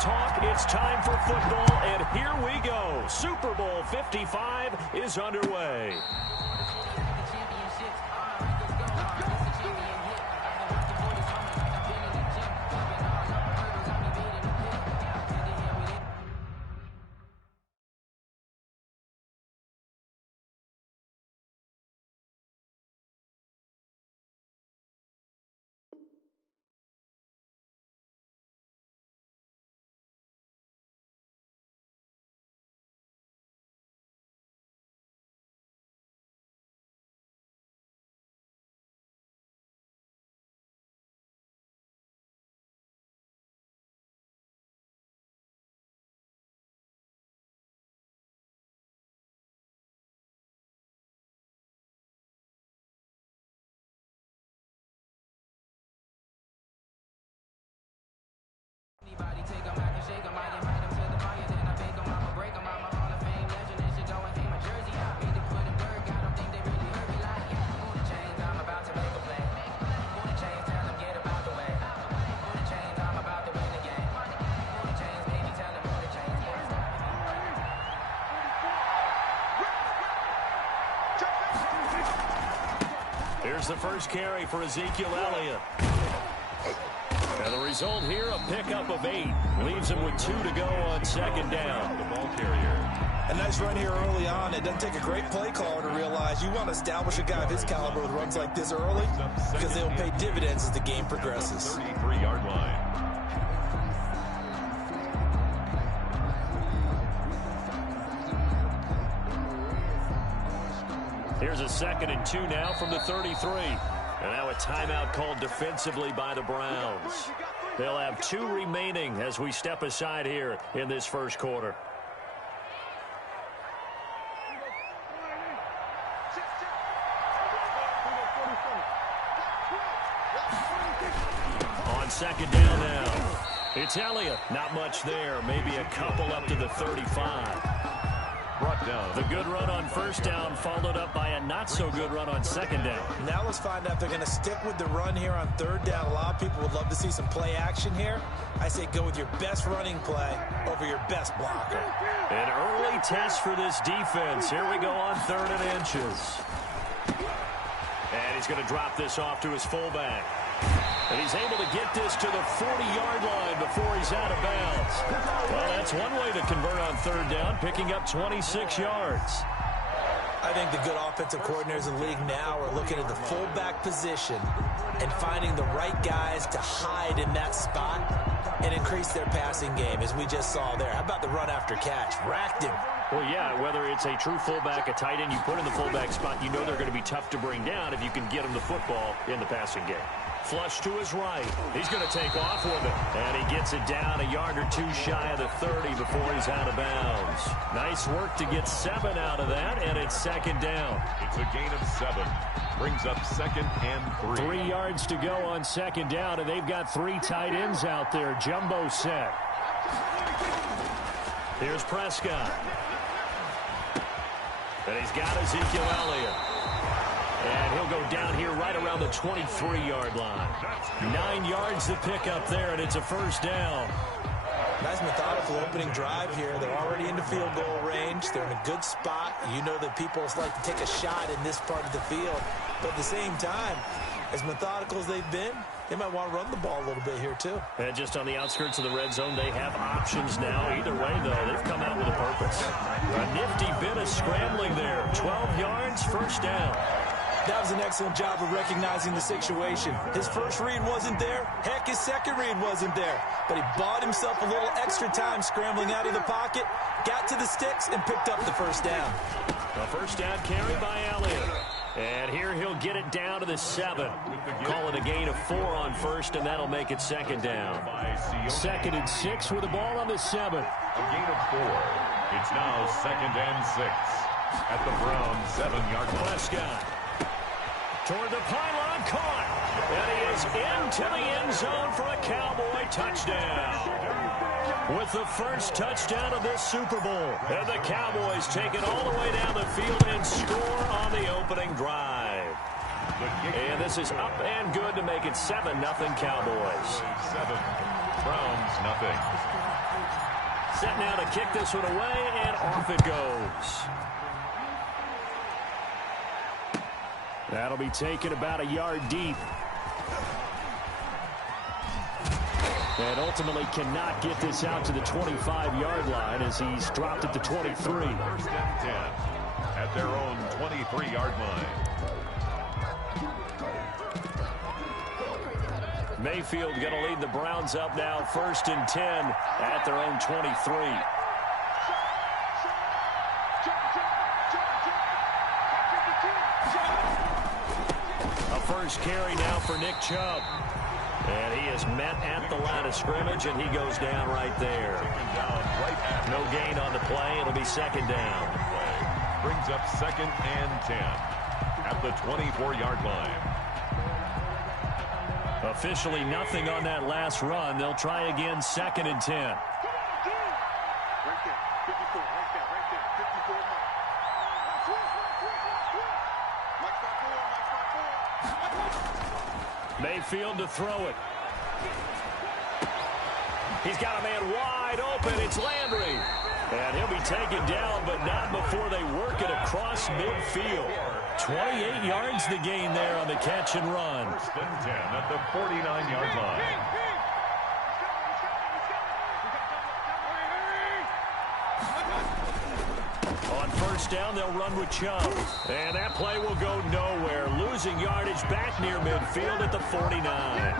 talk, it's time for football, and here we go. Super Bowl 55 is underway. Here's the first carry for Ezekiel Elliott. And the result here, a pickup of 8. Leaves him with 2 to go on second down. The ball carrier. A nice run here early on. It doesn't take a great play caller to realize you want to establish a guy of his caliber with runs like this early because they'll pay dividends as the game progresses. 33-yard line. Here's a 2nd and 2 now from the 33. And now a timeout called defensively by the Browns. They'll have 2 remaining as we step aside here in this first quarter. On second down now. It's Elliott. Not much there. Maybe a couple up to the 35. Brought down. The good run on first down followed up by a not-so-good run on second down. Now let's find out if they're going to stick with the run here on third down. A lot of people would love to see some play action here. I say go with your best running play over your best blocker. An early test for this defense. Here we go on 3rd and inches. And he's going to drop this off to his fullback. And he's able to get this to the 40-yard line before he's out of bounds. Well, that's one way to convert on third down, picking up 26 yards. I think the good offensive coordinators in the league now are looking at the fullback position and finding the right guys to hide in that spot and increase their passing game, as we just saw there. How about the run after catch? Racked him. Well, yeah, whether it's a true fullback, a tight end you put in the fullback spot, you know they're going to be tough to bring down if you can get them the football in the passing game. Flush to his right. He's going to take off with it. And he gets it down a yard or 2 shy of the 30 before he's out of bounds. Nice work to get 7 out of that, and it's second down. It's a gain of 7. Brings up 2nd and 3. 3 yards to go on second down, and they've got 3 tight ends out there. Jumbo set. Here's Prescott. And he's got Ezekiel Elliott. And he'll go down here right around the 23-yard line. 9 yards to pick up there, and it's a first down. Nice methodical opening drive here. They're already into field goal range. They're in a good spot. You know that people like to take a shot in this part of the field. But at the same time, as methodical as they've been, they might want to run the ball a little bit here too. And just on the outskirts of the red zone, they have options now. Either way, though, they've come out with a purpose. A nifty bit of scrambling there. 12 yards, first down. That was an excellent job of recognizing the situation. His first read wasn't there. Heck, his second read wasn't there. But he bought himself a little extra time scrambling out of the pocket, got to the sticks, and picked up the first down. A first down carry by Elliott. And here he'll get it down to the 7. Call it a gain of 4 on first, and that'll make it second down. 2nd and 6 with the ball on the 7. A gain of 4. It's now 2nd and 6 at the Browns 7-yard line. Prescott toward the pylon, caught. And he is into the end zone for a Cowboy touchdown. With the first touchdown of this Super Bowl. And the Cowboys take it all the way down the field and score on the opening drive. And this is up and good to make it 7-0 Cowboys. 7, Browns nothing. Set now to kick this one away, and off it goes. That'll be taken about a yard deep. And ultimately cannot get this out to the 25-yard line as he's dropped at the 23. First and 10 at their own 23-yard line. Mayfield going to lead the Browns up now, 1st and 10 at their own 23. A first carry now for Nick Chubb. And he is met at the line of scrimmage, and he goes down right there. No gain on the play. It'll be 2nd down. Brings up 2nd and 10 at the 24-yard line. Officially nothing on that last run. They'll try again, 2nd and 10. Right there, 54, right there, 54. Mayfield to throw it. He's got a man wide open. It's Landry. And he'll be taken down, but not before they work it across midfield. 28 yards the gain there on the catch and run. 1st and 10 at the 49-yard line. On 1st down, they'll run with Chubb. And that play will go nowhere. Losing yardage back near midfield at the 49.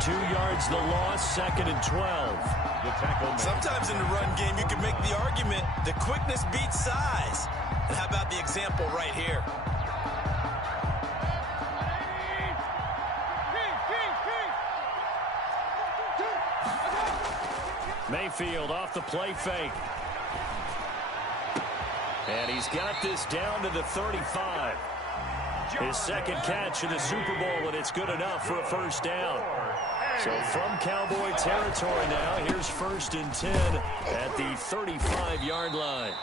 2 yards the loss, 2nd and 12. The tackle. Sometimes in the run game, you can make the argument that quickness beats size. And how about the example right here? Mayfield off the play fake. And he's got this down to the 35. His 2nd catch in the Super Bowl, and it's good enough for a 1st down. So from Cowboy territory now, here's 1st and 10 at the 35-yard line.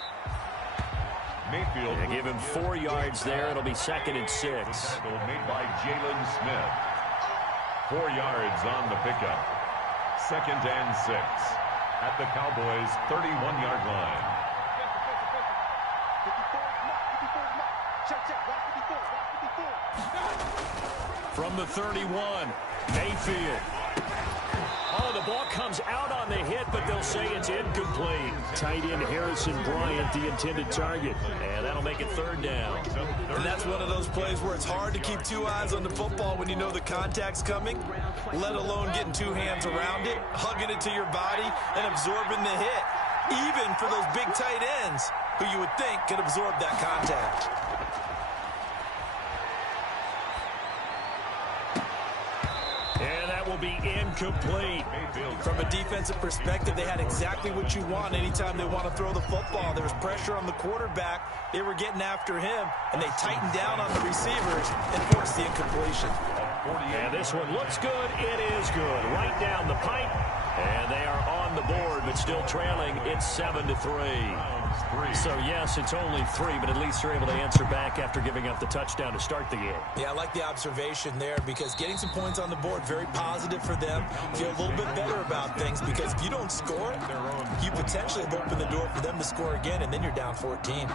Mayfield. And give him 4 yards there. It'll be 2nd and 6. Made by Jalen Smith. 4 yards on the pickup. 2nd and 6 at the Cowboys' 31-yard line. From the 31, Mayfield. Oh, the ball comes out on the hit, but they'll say it's incomplete. Tight end Harrison Bryant, the intended target. And that'll make it 3rd down. And that's one of those plays where it's hard to keep 2 eyes on the football when you know the contact's coming, let alone getting 2 hands around it, hugging it to your body, and absorbing the hit. Even for those big tight ends who you would think could absorb that contact. And that will be incomplete. From a defensive perspective, they had exactly what you want anytime they want to throw the football. There was pressure on the quarterback. They were getting after him, and they tightened down on the receivers and forced the incompletion. And this one looks good. It is good. Right down the pipe. And they are on the board, but still trailing. It's 7-3. So, yes, it's only 3, but at least they're able to answer back after giving up the touchdown to start the game. Yeah, I like the observation there because getting some points on the board, very positive for them. Feel a little bit better about things because if you don't score, you potentially have opened the door for them to score again, and then you're down 14.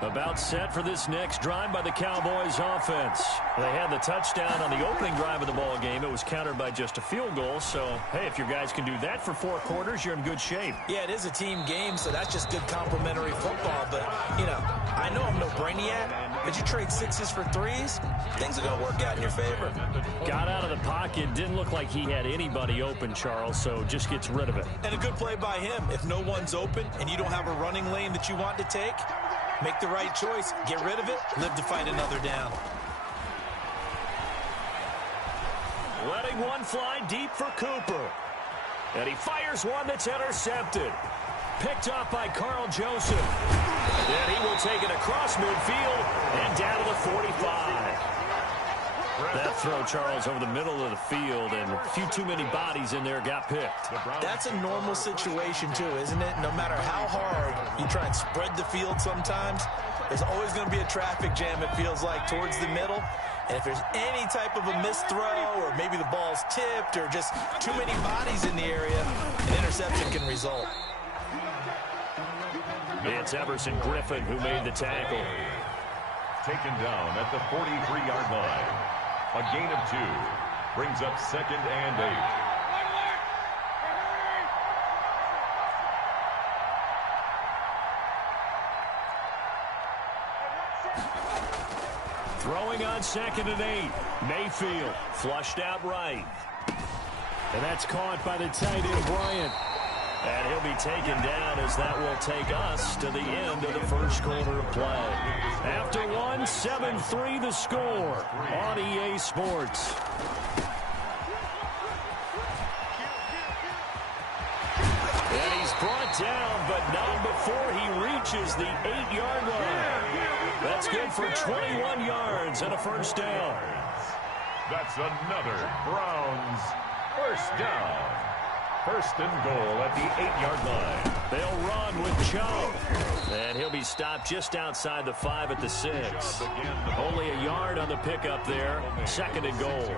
About set for this next drive by the Cowboys offense. They had the touchdown on the opening drive of the ball game. It was countered by just a field goal. So, hey, if your guys can do that for 4 quarters, you're in good shape. Yeah, it is a team game, so that's just good complimentary football. But, you know, I know I'm no brainiac, but you trade 6s for 3s, things are going to work out in your favor. Got out of the pocket. Didn't look like he had anybody open, Charles, so just gets rid of it. And a good play by him. If no one's open and you don't have a running lane that you want to take, make the right choice. Get rid of it. Live to fight another down. Letting one fly deep for Cooper. And he fires one that's intercepted. Picked off by Carl Joseph. And he will take it across midfield and down to the 45. That throw, Charles, over the middle of the field, and a few too many bodies in there got picked. That's a normal situation, too, isn't it? No matter how hard you try and spread the field sometimes, there's always going to be a traffic jam, it feels like, towards the middle. And if there's any type of a missed throw, or maybe the ball's tipped, or just too many bodies in the area, an interception can result. It's Everson Griffin who made the tackle. Taken down at the 43-yard line. A gain of 2. Brings up 2nd and 8. Throwing on 2nd and 8. Mayfield flushed out right. And that's caught by the tight end, Bryant. And he'll be taken down as that will take us to the end of the first quarter of play. After 1, 7-3 the score on EA Sports. And he's brought down, but not before he reaches the 8-yard line. That's good for 21 yards and a first down. That's another Browns first down. First and goal at the 8-yard line. They'll run with Chubb. And he'll be stopped just outside the 5 at the 6. Only a yard on the pickup there. 2nd and goal.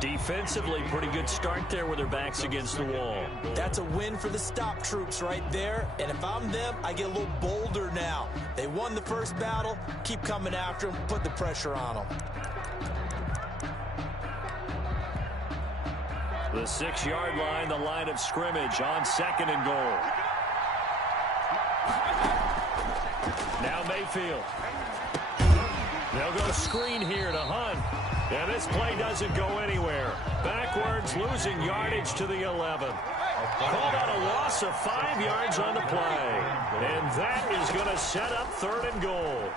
Defensively, pretty good start there with their backs against the wall. That's a win for the stop troops right there. And if I'm them, I get a little bolder now. They won the first battle. Keep coming after them. Put the pressure on them. The 6-yard line, the line of scrimmage on 2nd and goal. Now Mayfield. They'll go screen here to Hunt. And this play doesn't go anywhere. Backwards, losing yardage to the 11. Called out a loss of 5 yards on the play. And that is going to set up 3rd and goal.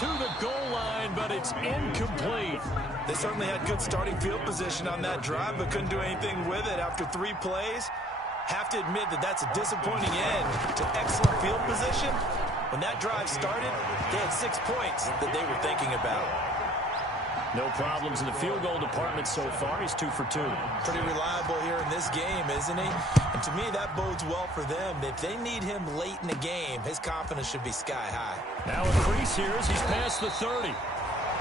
To the goal line, but it's incomplete. They certainly had good starting field position on that drive, but couldn't do anything with it after 3 plays. Have to admit that that's a disappointing end to excellent field position. When that drive started, they had 6 points that they were thinking about. No problems in the field goal department so far. He's 2 for 2. Pretty reliable here in this game, isn't he? And to me, that bodes well for them. If they need him late in the game, his confidence should be sky high. Now a crease here as he's past the 30.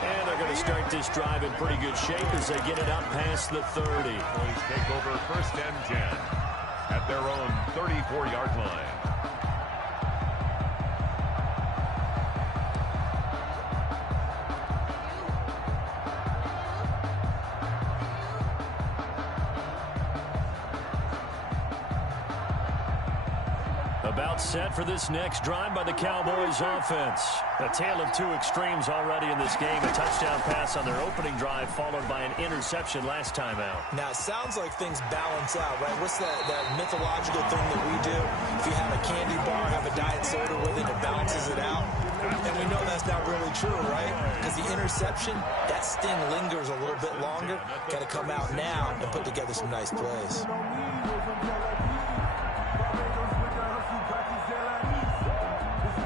And they're going to start this drive in pretty good shape as they get it up past the 30. Boys take over 1st and 10 at their own 34-yard line. About set for this next drive by the Cowboys offense. A tale of 2 extremes already in this game. A touchdown pass on their opening drive followed by an interception last time out. Now, it sounds like things balance out, right? What's that mythological thing that we do? If you have a candy bar, have a diet soda with it, it balances it out. And we know that's not really true, right? Because the interception, that sting lingers a little bit longer. Got to come out now and put together some nice plays.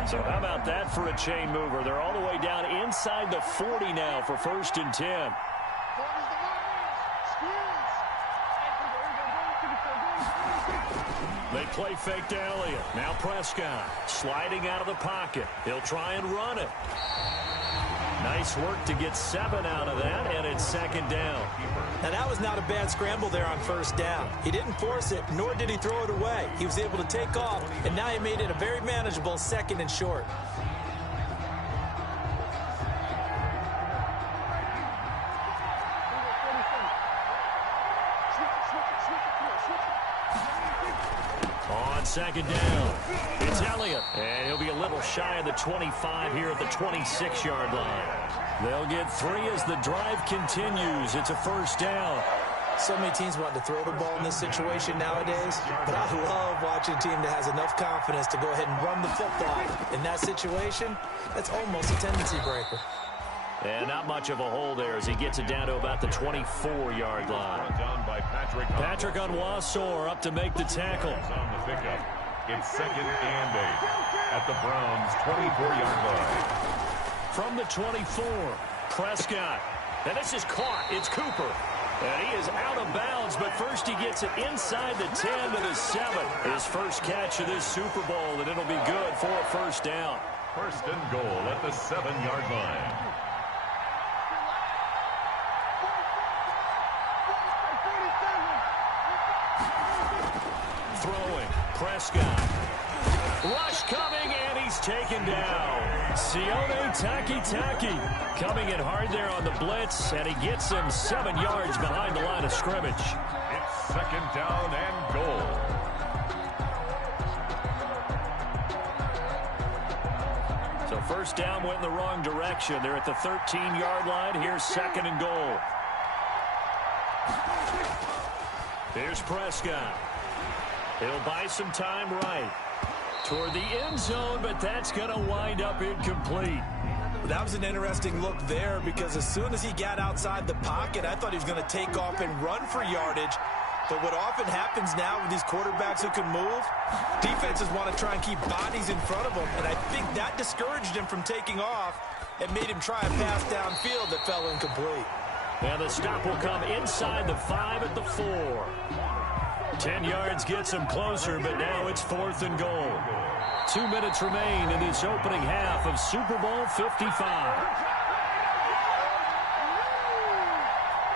So how about that for a chain mover? They're all the way down inside the 40 now for 1st and 10. They play fake to Elliott. Now Prescott sliding out of the pocket. He'll try and run it. Nice work to get 7 out of that, and it's 2nd down. Now, that was not a bad scramble there on 1st down. He didn't force it, nor did he throw it away. He was able to take off, and now he made it a very manageable 2nd and short. On 2nd down, it's Elliott, and he'll be a little shy of the 25 here at the 26-yard line. They'll get 3 as the drive continues. It's a 1st down. So many teams want to throw the ball in this situation nowadays, but I love watching a team that has enough confidence to go ahead and run the football. In that situation, that's almost a tendency breaker. And not much of a hole there as he gets it down to about the 24-yard line. Down by Patrick Onwuasor up to make the tackle. On the pickup. It's 2nd and 8 at the Browns' 24-yard line. from the 24. Prescott. And this is caught. It's Cooper. And he is out of bounds, but first he gets it inside the 10 to the 7. His first catch of this Super Bowl, and it'll be good for a first down. First and goal at the 7-yard line. Throwing. Prescott. Rush coming, and he's taken down. Sione Taki coming in hard there on the blitz, and he gets him 7 yards behind the line of scrimmage. It's second down and goal. So first down went in the wrong direction. They're at the 13-yard line. Here's second and goal. Here's Prescott. He'll buy some time right toward the end zone, but that's going to wind up incomplete. That was an interesting look there because as soon as he got outside the pocket, I thought he was going to take off and run for yardage. But what often happens now with these quarterbacks who can move, defenses want to try and keep bodies in front of them, and I think that discouraged him from taking off and made him try a pass downfield that fell incomplete. And the stop will come inside the 5 at the 4. 10 yards gets him closer, but now it's 4th and goal. 2 minutes remain in this opening half of Super Bowl 55.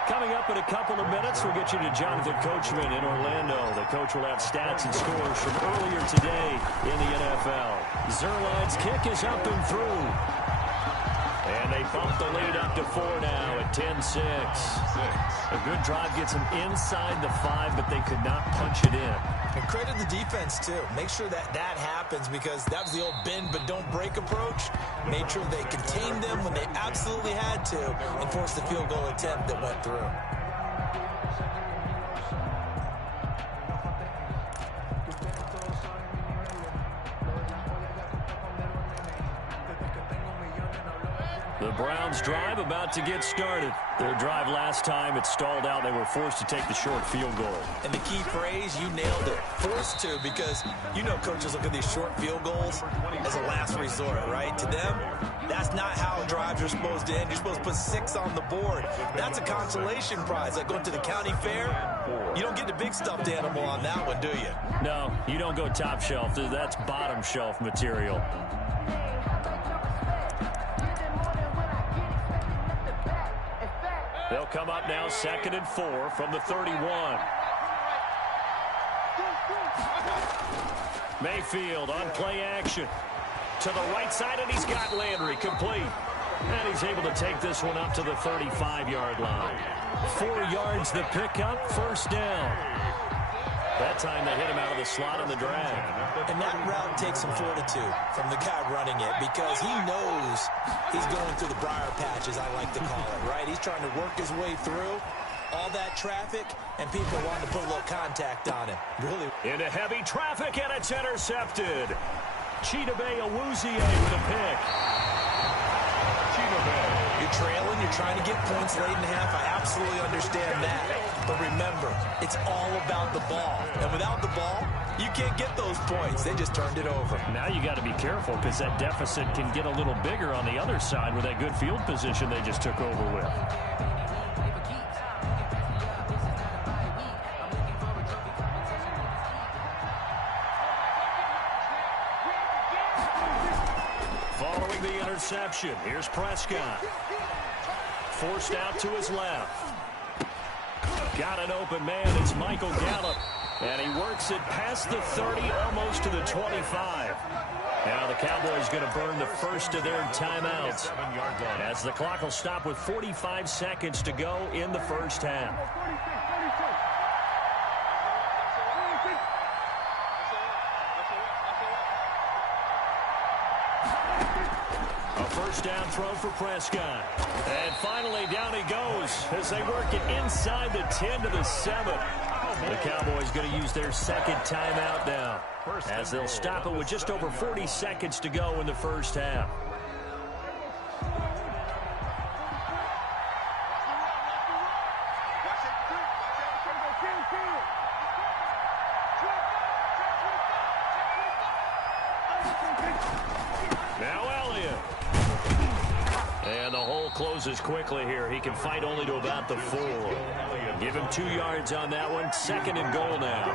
Coming up in a couple of minutes, we'll get you to Jonathan Coachman in Orlando. The coach will have stats and scores from earlier today in the NFL. Zerline's kick is up and through. And they bump the lead up to 4 now at 10-6. A good drive gets them inside the 5, but they could not punch it in. And credit the defense, too. Make sure that happens because that was the old bend but don't break approach. Made sure they contained them when they absolutely had to and forced the field goal attempt that went through. The Browns drive about to get started. Their drive last time, it stalled out. They were forced to take the short field goal. And the key phrase, you nailed it, forced to, because you know coaches look at these short field goals as a last resort, right? To them, that's not how drives are supposed to end. You're supposed to put 6 on the board. That's a consolation prize. Like going to the county fair, you don't get the big stuffed animal on that one, do you? No, you don't go top shelf. That's bottom shelf material. They'll come up now 2nd and 4 from the 31. Mayfield on play action. To the right side, and he's got Landry complete. And he's able to take this one up to the 35-yard line. 4 yards the pickup, first down. That time they hit him out of the slot on the drag. And that route takes some fortitude from the guy running it because he knows he's going through the briar patch, as I like to call it, right? He's trying to work his way through all that traffic, and people want to put a little contact on him. Really. Into heavy traffic, and it's intercepted. Chidobe Awuzie with a pick. You're trailing, you're trying to get points late in the half. I absolutely understand that. But remember, it's all about the ball. And without the ball, you can't get those points. They just turned it over. Now you got to be careful because that deficit can get a little bigger on the other side with that good field position they just took over with. Following the interception, here's Prescott. Forced out to his left. Got an open man. It's Michael Gallup. And he works it past the 30, almost to the 25. Now the Cowboys going to burn the first of their timeouts as the clock will stop with 45 seconds to go in the first half. A first down throw for Prescott. And finally down he goes as they work it inside the 10 to the 7. The Cowboys going to use their second timeout now as they'll stop it with just over 40 seconds to go in the first half. Now Elliott. And the hole closes quickly here. He can fight only to about the 4. Give him 2 yards on that one. 2nd and goal now.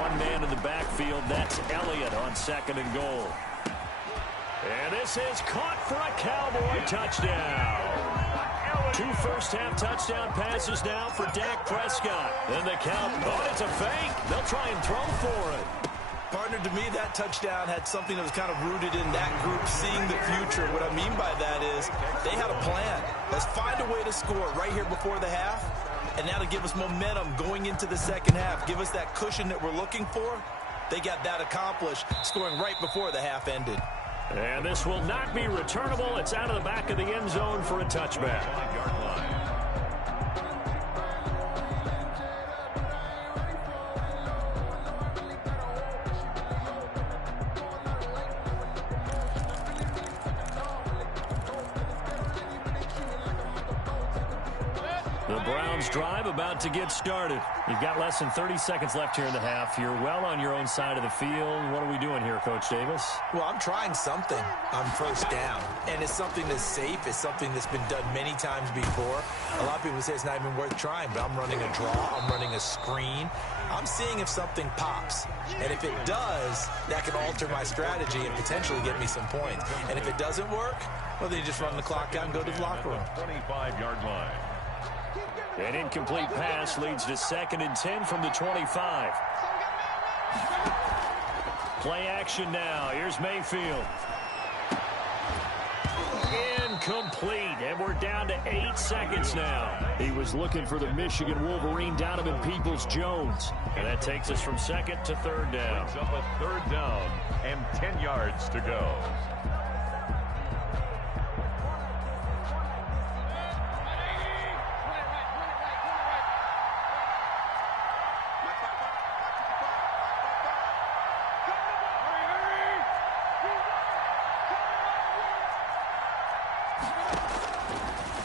One man in the backfield. That's Elliott on 2nd and goal. And this is caught for a Cowboy touchdown. 2 first-half touchdown passes now for Dak Prescott. And the Cowboys, it's a fake. They'll try and throw for it. Partner, to me, that touchdown had something that was kind of rooted in that group seeing the future. What I mean by that is they had a plan. Let's find a way to score right here before the half, and that'll give us momentum going into the second half. Give us that cushion that we're looking for. They got that accomplished, scoring right before the half ended. And this will not be returnable. It's out of the back of the end zone for a touchback. The Browns drive about to get started. You've got less than 30 seconds left here in the half. You're well on your own side of the field. What are we doing here, Coach Davis? Well, I'm trying something on first down, and it's something that's safe. It's something that's been done many times before. A lot of people say it's not even worth trying, but I'm running a draw. I'm running a screen. I'm seeing if something pops, and if it does, that can alter my strategy and potentially get me some points. And if it doesn't work, well, then you just run the clock out and go to the locker room. 25-yard line. An incomplete pass leads to 2nd and 10 from the 25. Play action now. Here's Mayfield. Incomplete, and we're down to 8 seconds now. He was looking for the Michigan Wolverine, Donovan Peoples-Jones. And that takes us from 2nd to 3rd down. Brings up a 3rd down and 10 yards to go.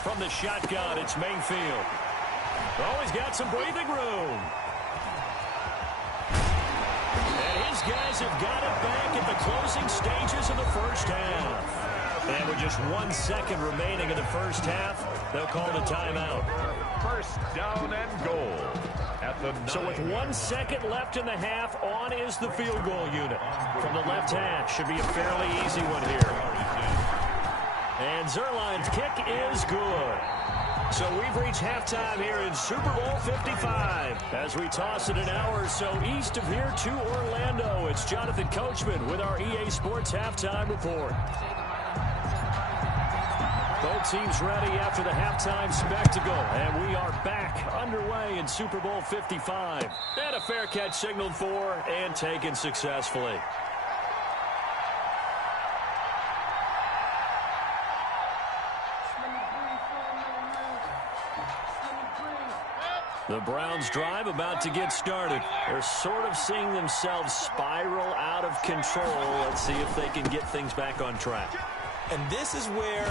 From the shotgun, it's Mayfield. Oh, he's got some breathing room. And his guys have got it back at the closing stages of the first half. And with just 1 second remaining in the first half, they'll call the timeout. First down and goal at the 9. So with 1 second left in the half, on is the field goal unit. From the left hash, should be a fairly easy one here. And Zerline's kick is good. So we've reached halftime here in Super Bowl 55. As we toss it an hour or so east of here to Orlando, it's Jonathan Coachman with our EA Sports Halftime Report. Both teams ready after the halftime spectacle, and we are back underway in Super Bowl 55. And a fair catch signaled for and taken successfully. The Browns drive about to get started. They're sort of seeing themselves spiral out of control. Let's see if they can get things back on track. And this is where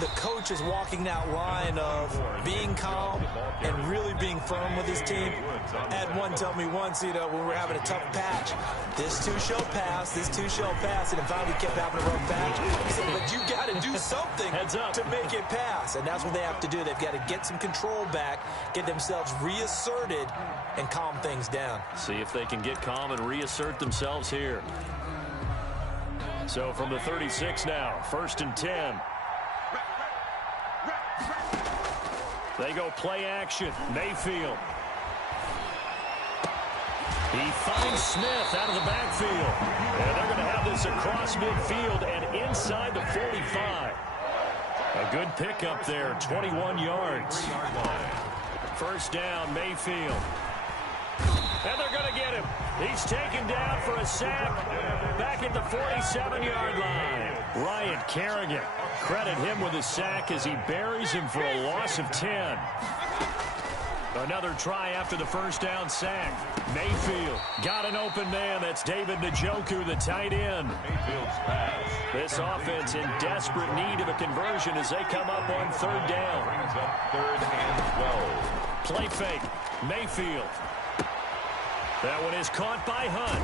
the coach is walking that line of being calm and really being firm with his team. I had one tell me once, when we're having a tough patch, this too shall pass, this too shall pass. And finally we kept having a rough patch. He said, but you got to do something to make it pass. And that's what they have to do. They've got to get some control back, get themselves reasserted, and calm things down. See if they can get calm and reassert themselves here. So from the 36 now, 1st and 10. They go play action. Mayfield. He finds Smith out of the backfield. And they're going to have this across midfield and inside the 45. A good pickup there, 21 yards. First down, Mayfield. And they're going to get him. He's taken down for a sack back at the 47-yard line. Ryan Kerrigan, credit him with a sack as he buries him for a loss of 10. Another try after the first down sack. Mayfield got an open man. That's David Njoku, the tight end. Mayfield's pass. This offense in desperate need of a conversion as they come up on 3rd down. Brings up 3rd and 12. Play fake. Mayfield. That one is caught by Hunt.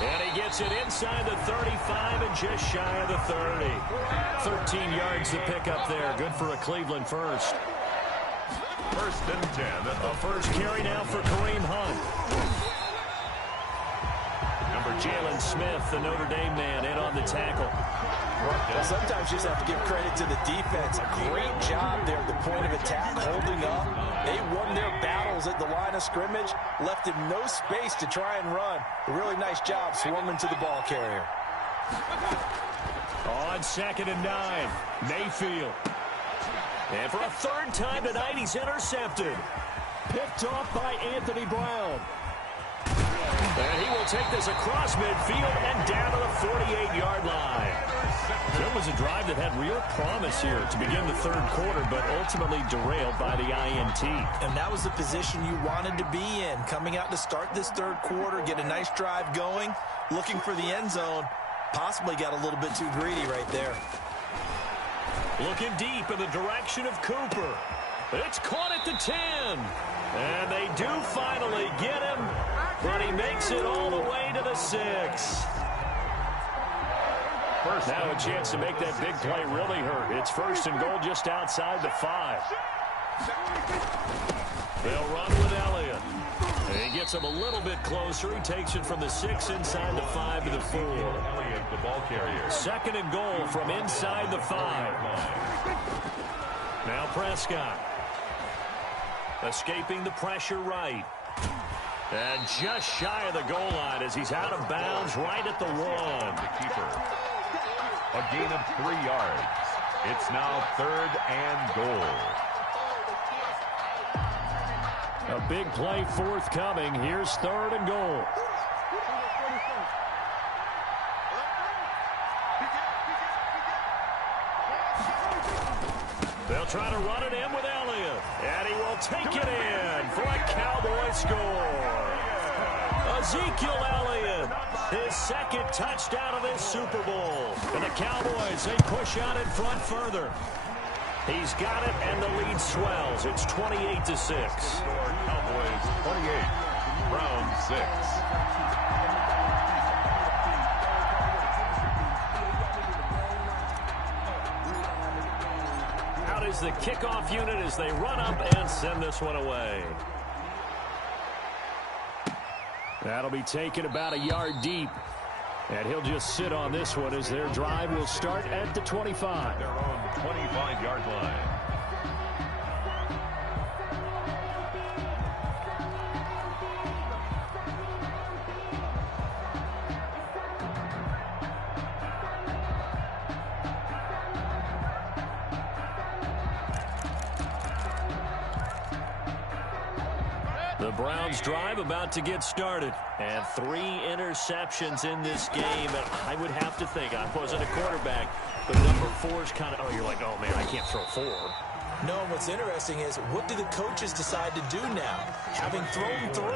And he gets it inside the 35 and just shy of the 30. 13 yards to pick up there. Good for a Cleveland first. First and 10. The first carry now for Kareem Hunt. Number Jalen Smith, the Notre Dame man, in on the tackle. Well, sometimes you just have to give credit to the defense. A great job there at the point of attack, holding up. They won their battles at the line of scrimmage, left him no space to try and run. A really nice job swarming to the ball carrier. On 2nd and 9, Mayfield. And for a third time tonight, he's intercepted. Picked off by Anthony Brown. And he will take this across midfield and down to the 48-yard line. It was a drive that had real promise here to begin the third quarter, but ultimately derailed by the INT. And that was the position you wanted to be in, coming out to start this third quarter, get a nice drive going, looking for the end zone. Possibly got a little bit too greedy right there. Looking deep in the direction of Cooper. It's caught at the 10. And they do finally get him, but he makes it all the way to the 6. Now a chance to make that big play really hurt. It's 1st and goal just outside the 5. They'll run with Elliott. He gets him a little bit closer. He takes it from the 6 inside the 5 to the 4. Elliott, the ball carrier. 2nd and goal from inside the 5. Now Prescott. Escaping the pressure right. And just shy of the goal line as he's out of bounds right at the 1. The keeper. A gain of 3 yards. It's now 3rd and goal. A big play forthcoming. Here's 3rd and goal. They'll try to run it in with Elliott. And he will take it in for a Cowboy score. Ezekiel Elliott, his 2nd touchdown of this Super Bowl. And the Cowboys, they push out in front further. He's got it, and the lead swells. It's 28-6. Cowboys 28, Browns 6. Out is the kickoff unit as they run up and send this one away. That'll be taken about a yard deep. And he'll just sit on this one as their drive will start at the 25. Their own 25-yard line. The Browns drive about to get started. And 3 interceptions in this game. And I would have to think, I wasn't a quarterback, but number 4 is kind of, oh, you're like, oh, man, I can't throw 4. No, what's interesting is, what do the coaches decide to do now? Having thrown 3,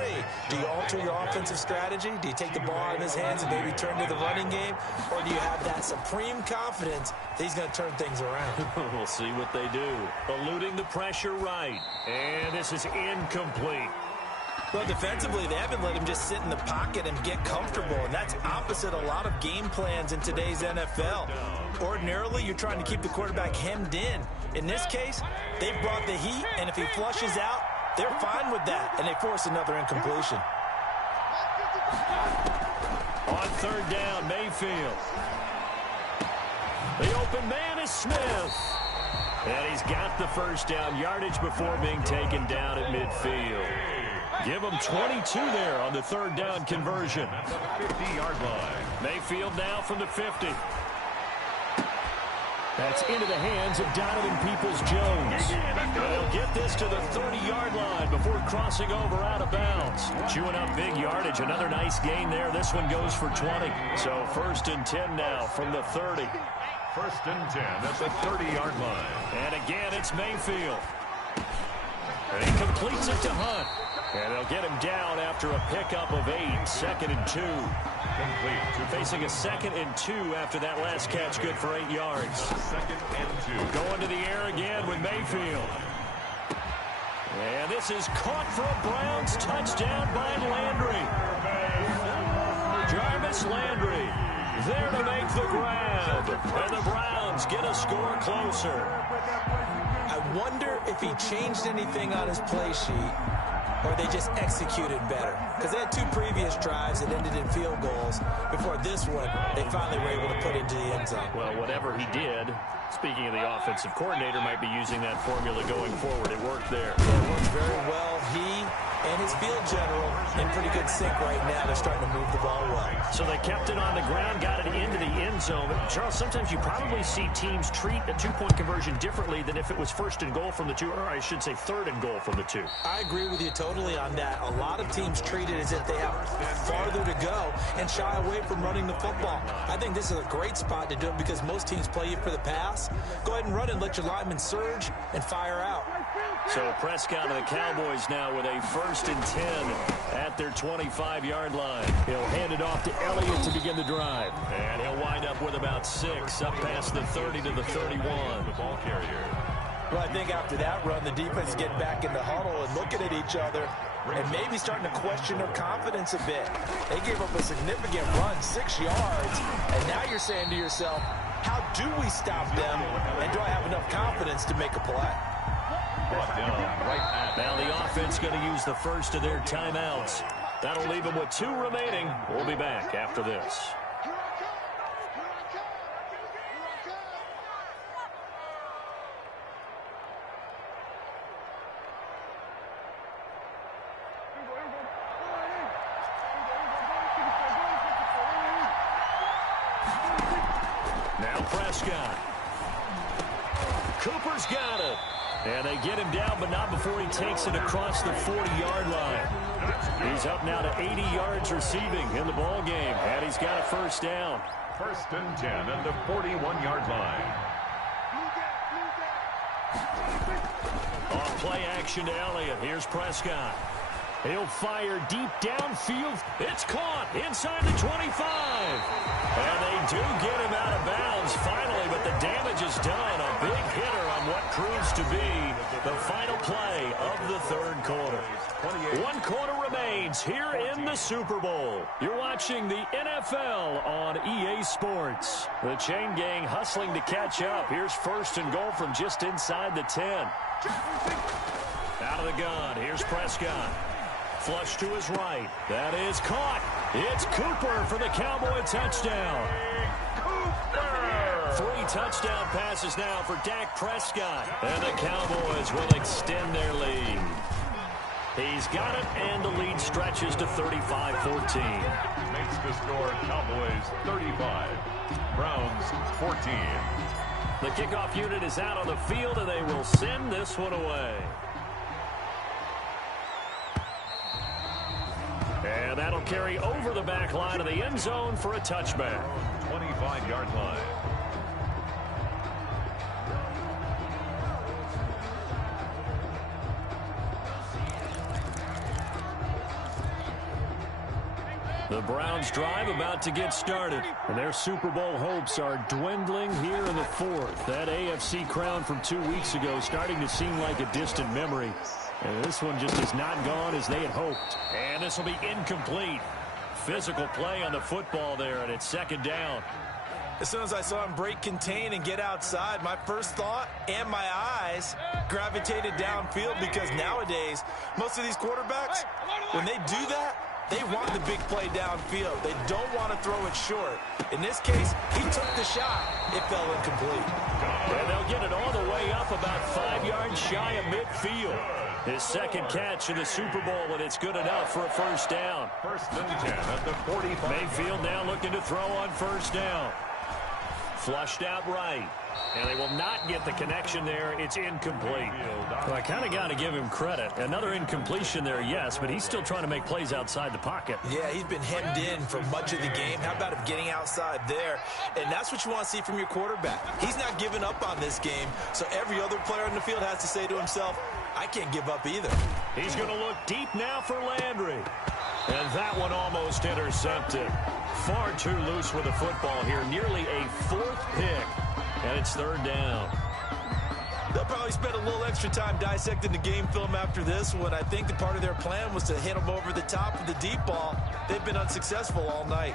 do you alter your offensive strategy? Do you take the ball out of his hands and maybe turn to the running game? Or do you have that supreme confidence that he's going to turn things around? We'll see what they do. Eluding the pressure right. And this is incomplete. Well, defensively, they haven't let him just sit in the pocket and get comfortable, and that's opposite a lot of game plans in today's NFL. Ordinarily, you're trying to keep the quarterback hemmed in. In this case, they brought the heat, and if he flushes out, they're fine with that, and they force another incompletion. On 3rd down, Mayfield. The open man is Smith. And he's got the first down yardage before being taken down at midfield. Give him 22 there on the 3rd down conversion. At the 50-yard line. Mayfield now from the 50. That's into the hands of Donovan Peoples-Jones. They'll get this to the 30-yard line before crossing over out of bounds. Chewing up big yardage. Another nice gain there. This one goes for 20. So 1st and 10 now from the 30. 1st and 10 at the 30-yard line. And again, it's Mayfield. And he completes it to Hunt. And they'll get him down after a pickup of 8. 2nd and 2. Complete. Facing a 2nd and 2 after that last catch, good for 8 yards. 2nd and 2. Going to the air again with Mayfield. And this is caught for a Browns touchdown by Landry. Jarvis Landry there to make the grab. And the Browns get a score closer. I wonder if he changed anything on his play sheet or they just executed better. Because they had 2 previous drives that ended in field goals. Before this one, they finally were able to put into the end zone. Well, whatever he did, speaking of the offensive coordinator, might be using that formula going forward. It worked there. It worked very well. He and his field general in pretty good sync right now. They're starting to move the ball well. So they kept it on the ground, got it into the end zone. Charles, sometimes you probably see teams treat a 2-point conversion differently than if it was first and goal from the 2, or I should say third and goal from the 2. I agree with you totally on that. A lot of teams treat it as if they have farther to go and shy away from running the football. I think this is a great spot to do it because most teams play you for the pass. Go ahead and run and let your linemen surge and fire out. So Prescott and the Cowboys now with a 1st and 10 at their 25-yard line. He'll hand it off to Elliott to begin the drive. And he'll wind up with about 6 up past the 30 to the 31. The ball carrier. Well, I think after that run, the defense is getting back in the huddle and looking at each other and maybe starting to question their confidence a bit. They gave up a significant run, 6 yards, and now you're saying to yourself, how do we stop them, and do I have enough confidence to make a play? Brought down right at. Now the offense going to use the first of their timeouts. That'll leave them with 2 remaining. We'll be back after this. Now Prescott. Cooper's got it. And they get him down, but not before he takes it across the 40-yard line. He's up now to 80 yards receiving in the ball game, and he's got a 1st down. 1st and 10 at the 41-yard line. Off play action to Elliott. Here's Prescott. He'll fire deep downfield. It's caught inside the 25. And they do get him out of bounds finally, but the damage is done. A big hitter on what proves to be the final play of the 3rd quarter. 1 quarter remains here in the Super Bowl. You're watching the NFL on EA Sports. The chain gang hustling to catch up. Here's 1st and goal from just inside the 10. Out of the gun. Here's Prescott. Flush to his right. That is caught. It's Cooper for the Cowboy touchdown. Cooper! 3 touchdown passes now for Dak Prescott. And the Cowboys will extend their lead. He's got it, and the lead stretches to 35-14. Makes the score Cowboys 35, Browns 14. The kickoff unit is out on the field, and they will send this one away. And that'll carry over the back line of the end zone for a touchback. 25-yard line. The Browns drive about to get started. And their Super Bowl hopes are dwindling here in the 4th. That AFC crown from 2 weeks ago starting to seem like a distant memory. And this one just has not gone as they had hoped. And this will be incomplete. Physical play on the football there, and it's 2nd down. As soon as I saw him break contain and get outside, my first thought and my eyes gravitated downfield because nowadays, most of these quarterbacks, when they do that, they want the big play downfield. They don't want to throw it short. In this case, he took the shot. It fell incomplete. And they'll get it all the way up about 5 yards shy of midfield. His 2nd catch in the Super Bowl, and it's good enough for a 1st down. 1st and 10 at the 45. Mayfield now looking to throw on 1st down. Flushed out right. And they will not get the connection there. It's incomplete. Well, I kind of got to give him credit. Another incompletion there, yes, but he's still trying to make plays outside the pocket. Yeah, he's been hemmed in for much of the game. How about him getting outside there? And that's what you want to see from your quarterback. He's not giving up on this game, so every other player on the field has to say to himself, I can't give up either. He's going to look deep now for Landry. And that one almost intercepted. Far too loose with the football here. Nearly a 4th pick. And it's 3rd down. The probably spend a little extra time dissecting the game film after this one. I think that part of their plan was to hit them over the top of the deep ball. They've been unsuccessful all night.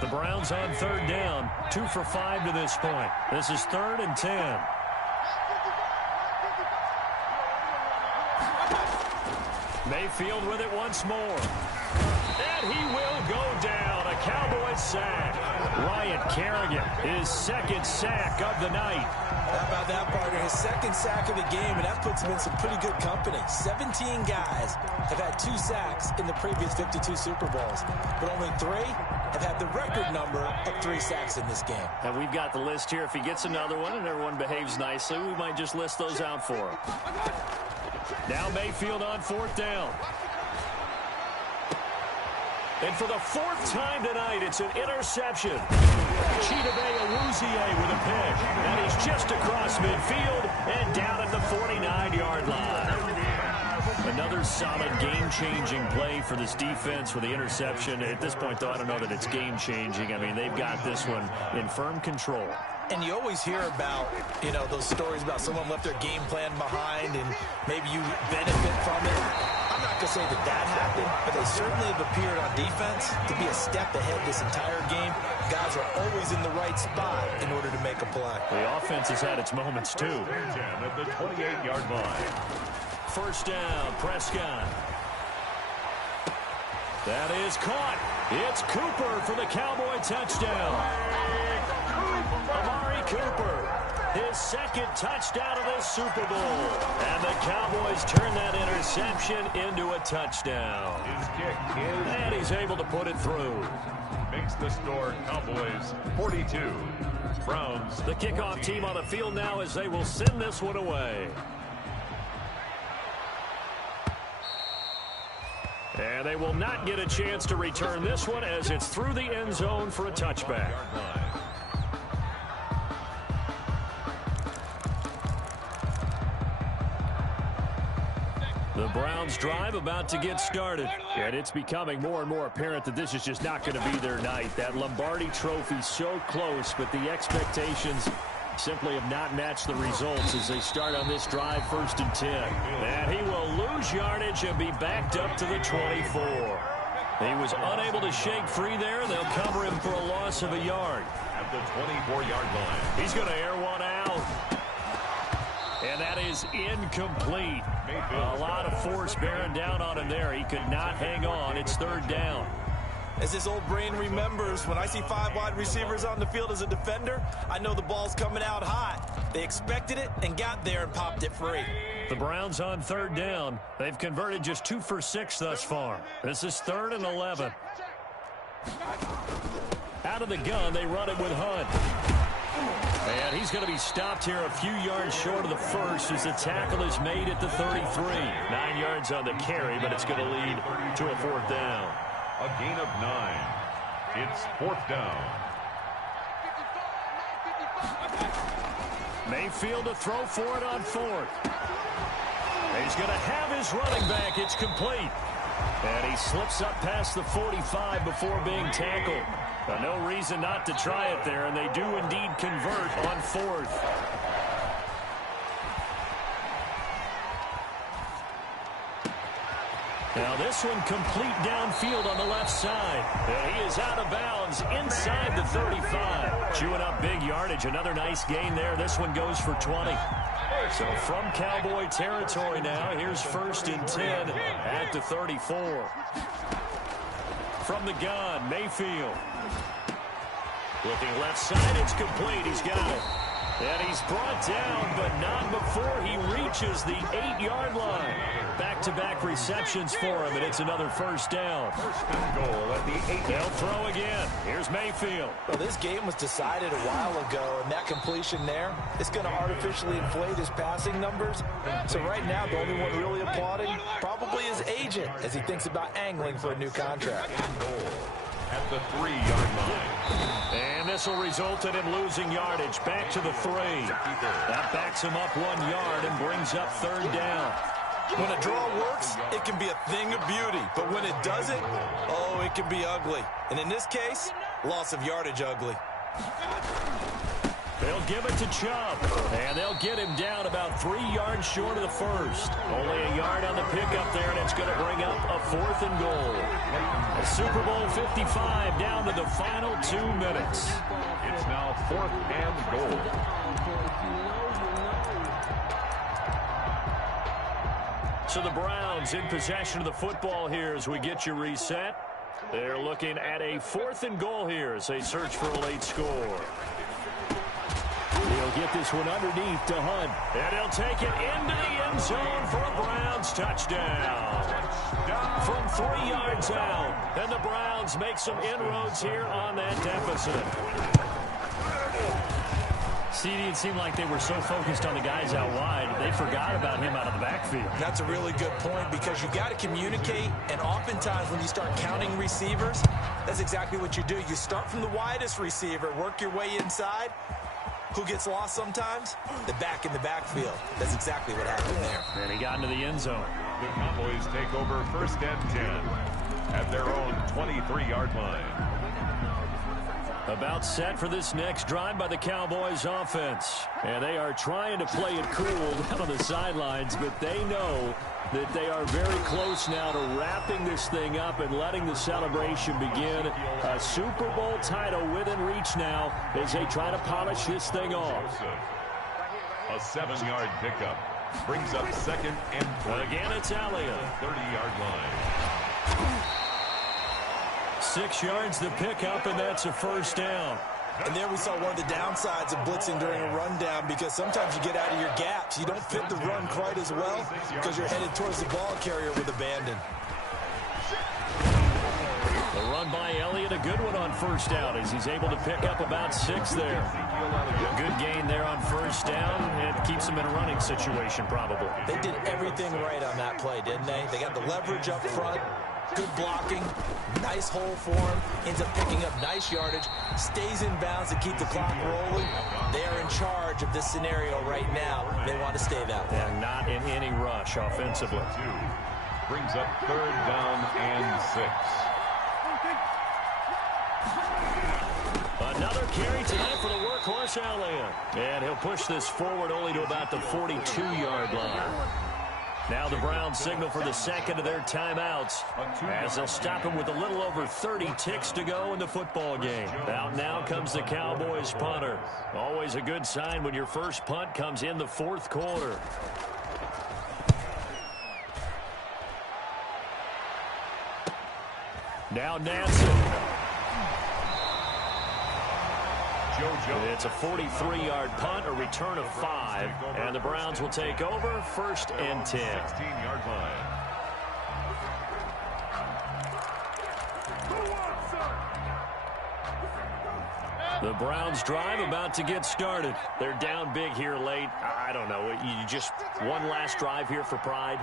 The Browns on 3rd down, 2 for 5 to this point. This is 3rd and 10. Mayfield with it once more. And he will go down. A Cowboys sack. Ryan Kerrigan, his 2nd sack of the night. How about that, partner? His 2nd sack of the game, and that puts him in some pretty good company. 17 guys have had 2 sacks in the previous 52 Super Bowls, but only 3 have had the record number of 3 sacks in this game. And we've got the list here. If he gets another one and everyone behaves nicely, we might just list those out for him. Now Mayfield on 4th down. And for the 4th time tonight, it's an interception. Chidobe Awuzie with a pick. And he's just across midfield and down at the 49-yard line. Another solid game-changing play for this defense with the interception. At this point, though, I don't know that it's game-changing. I mean, they've got this one in firm control. And you always hear about, those stories about someone left their game plan behind and maybe you benefit from it. I'm not going to say that happened, but they certainly have appeared on defense to be a step ahead this entire game. Guys are always in the right spot in order to make a play. The offense has had its moments, too. At the 28-yard line. 1st down, Prescott. That is caught. It's Cooper for the Cowboy touchdown. Amari Cooper, his 2nd touchdown of this Super Bowl. And the Cowboys turn that interception into a touchdown. His kick is... And he's able to put it through. Makes the score Cowboys 42. Browns. The kickoff team on the field now as they will send this one away. And they will not get a chance to return this one as it's through the end zone for a touchback. The Browns drive about to get started. And it's becoming more and more apparent that this is just not going to be their night. That Lombardi Trophy so close, but the expectations simply have not matched the results as they start on this drive 1st and 10. And he will lose yardage and be backed up to the 24. He was unable to shake free there. They'll cover him for a loss of a yard. At the 24-yard line. He's going to air one out. And that is incomplete. A lot of force bearing down on him there. He could not hang on. It's 3rd down. As this old brain remembers, when I see 5 wide receivers on the field as a defender, I know the ball's coming out hot. They expected it and got there and popped it free. The Browns on 3rd down. They've converted just 2 for 6 thus far. This is 3rd and 11. Out of the gun, they run it with Hunt. And he's going to be stopped here a few yards short of the 1st as the tackle is made at the 33. 9 yards on the carry, but it's going to lead to a 4th down. A gain of 9. It's 4th down. Mayfield to throw for it on 4th. He's going to have his running back. It's complete. And he slips up past the 45 before being tackled. But no reason not to try it there, and they do indeed convert on 4th. Now this one complete downfield on the left side. And he is out of bounds inside the 35. Chewing up big yardage. Another nice gain there. This one goes for 20. So from Cowboy territory now, here's 1st and 10 at the 34. From the gun, Mayfield. Looking left side, it's complete. He's got it. And he's brought down, but not before he reaches the 8-yard line. Back-to-back receptions for him, and it's another 1st down. First and goal at the 8. They'll throw again. Here's Mayfield. Well, this game was decided a while ago, and that completion there is going to artificially inflate his passing numbers. So right now, the only one really applauding probably his agent as he thinks about angling for a new contract. Goal at the 3-yard line. And this will result in him losing yardage back to the 3. That backs him up 1 yard and brings up 3rd down. When a draw works, it can be a thing of beauty. But when it doesn't, oh, it can be ugly. And in this case, loss of yardage ugly. They'll give it to Chubb, and they'll get him down about 3 yards short of the first. Only a yard on the pickup there, and it's going to bring up a 4th and goal. A Super Bowl 55 down to the final 2 minutes. It's now 4th and goal. So the Browns in possession of the football here as we get you reset. They're looking at a 4th and goal here as they search for a late score. He'll get this one underneath to Hunt. And he'll take it into the end zone for a Browns touchdown. From 3 yards out. And the Browns make some inroads here on that deficit. CD, it seemed like they were so focused on the guys out wide, they forgot about him out of the backfield. That's a really good point because you got to communicate, and oftentimes when you start counting receivers, that's exactly what you do. You start from the widest receiver, work your way inside. Who gets lost sometimes? The back in the backfield. That's exactly what happened there. And he got into the end zone. The Cowboys take over 1st and 10 at their own 23-yard line. About set for this next drive by the Cowboys offense. And they are trying to play it cool down on the sidelines, but they know that they are very close now to wrapping this thing up and letting the celebration begin. A Super Bowl title within reach now as they try to polish this thing off. A 7-yard pickup brings up 2nd and 3. Again, it's Elliott. 30-yard line. 6 yards the pickup, and that's a 1st down. And there we saw one of the downsides of blitzing during a rundown because sometimes you get out of your gaps. You don't fit the run quite as well because you're headed towards the ball carrier with abandon. The run by Elliott, a good one on 1st down as he's able to pick up about 6 there. Good gain there on 1st down, and keeps him in a running situation probably. They did everything right on that play, didn't they? They got the leverage up front. Good blocking, nice hole for him, ends up picking up nice yardage, stays in bounds to keep the clock rolling. They are in charge of this scenario right now. They want to stay that way. And not in any rush offensively. Brings up 3rd down and 6. Another carry tonight for the workhorse Elliott. And he'll push this forward only to about the 42-yard line. Now the Browns signal for the 2nd of their timeouts as they'll stop him with a little over 30 ticks to go in the football game. Out now comes the Cowboys punter. Always a good sign when your first punt comes in the 4th quarter. Now Nansen. It's a 43-yard punt, a return of 5, and the Browns will take over 1st and 10. 16-yard line. The Browns drive about to get started. They're down big here late. I don't know. You just one last drive here for pride.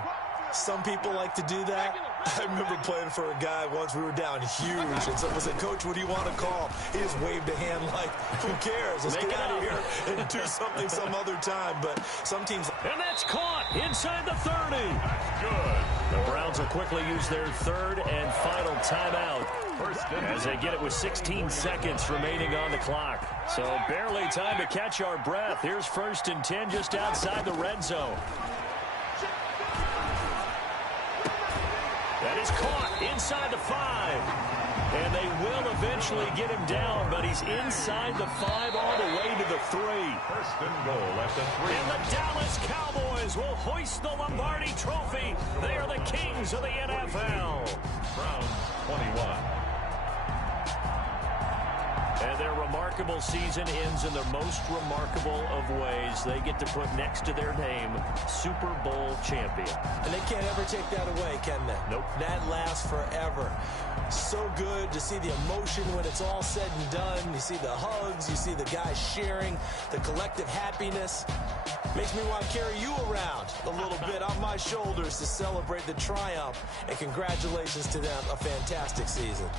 Some people like to do that. I remember playing for a guy once. We were down huge, and someone said, "Coach, what do you want to call?" He just waved a hand like, "Who cares? Let's get out of here and do something some other time." But some teams... And that's caught inside the 30. That's good. The Browns will quickly use their 3rd and final timeout as they get it with 16 seconds remaining on the clock. So barely time to catch our breath. Here's 1st and 10 just outside the red zone. That is caught inside the 5. And they will eventually get him down, but he's inside the 5 all the way to the 3. 1st and goal at the 3. And the Dallas Cowboys will hoist the Lombardi Trophy. They are the kings of the NFL. Browns 21. And their remarkable season ends in the most remarkable of ways. They get to put next to their name, Super Bowl champion. And they can't ever take that away, can they? Nope. That lasts forever. So good to see the emotion when it's all said and done. You see the hugs, you see the guys sharing, the collective happiness. Makes me want to carry you around a little bit on my shoulders to celebrate the triumph. And congratulations to them, a fantastic season.